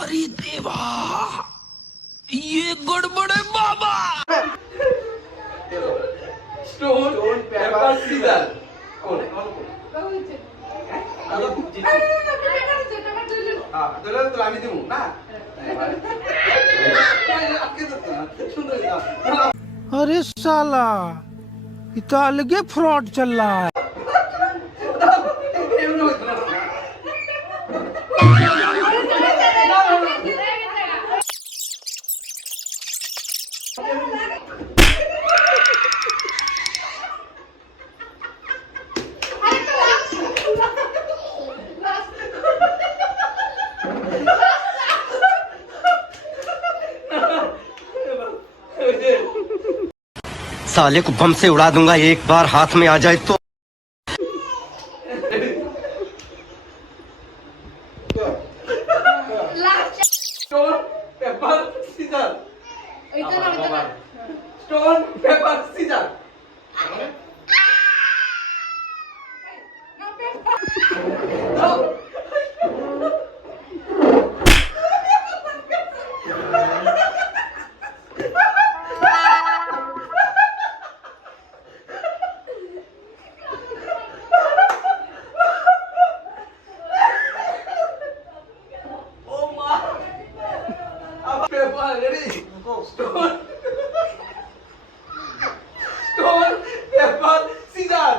अरे देवा, ये गड़बड़ है बाबा। স্টোন পেপার সিজার কোন তাহলে তো আমি দেবো না अरे साला ये तो अलग ही फ्रॉड चल रहा है। साले को बम से उड़ा दूंगा एक बार हाथ में आ जाए तो। Stone paper scissor stone paper scissor paper ready stone stone paper scissor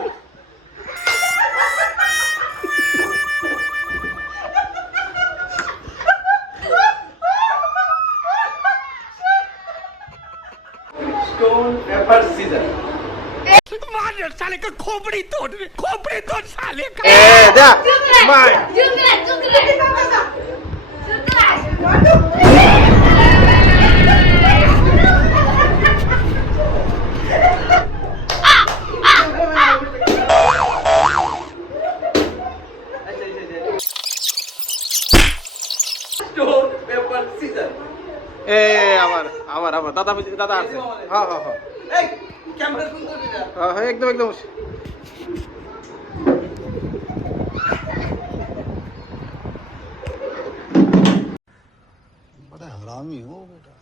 stone paper scissor मार साले का खोपड़ी तोड़ साले का। स्टोन पेपर सीजर এ আমার আমার আমার দাদা দাদা আছে। হ্যাঁ হ্যাঁ হ্যাঁ এই ক্যামেরা সুন্দর দিলা হ্যাঁ একদম একদম। बड़ा हरामी हो बेटा।